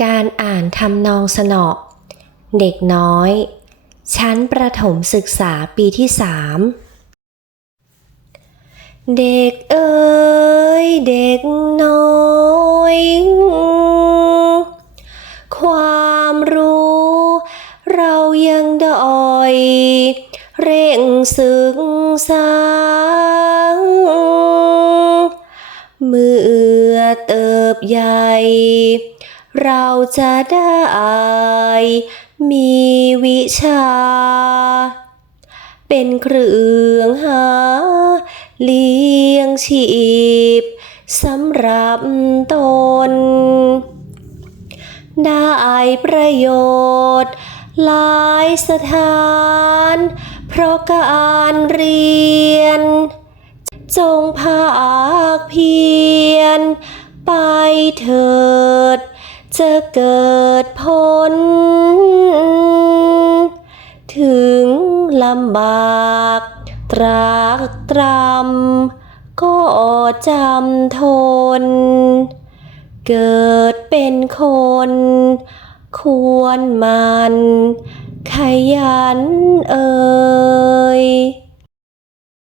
การอ่านทำนองสนอ เด็กน้อย ชั้นประถมศึกษาปีที่สามเด็กเอ๋ยเด็กน้อย ความรู้ เรายังด้อย เร่งศึกษาเมื่อเติบใหญ่ เราจะได้มีวิชา เป็นเครื่องหาเลี้ยงชีพสำหรับตน ได้ประโยชน์หลายสถาน เพราะการเรียน จงภาคเพียรไปเถิด จะเกิดผล ถึงลำบาก ตรากตรำก็จำทน เกิดเป็นคน ควรมัน ขยันเอ่ย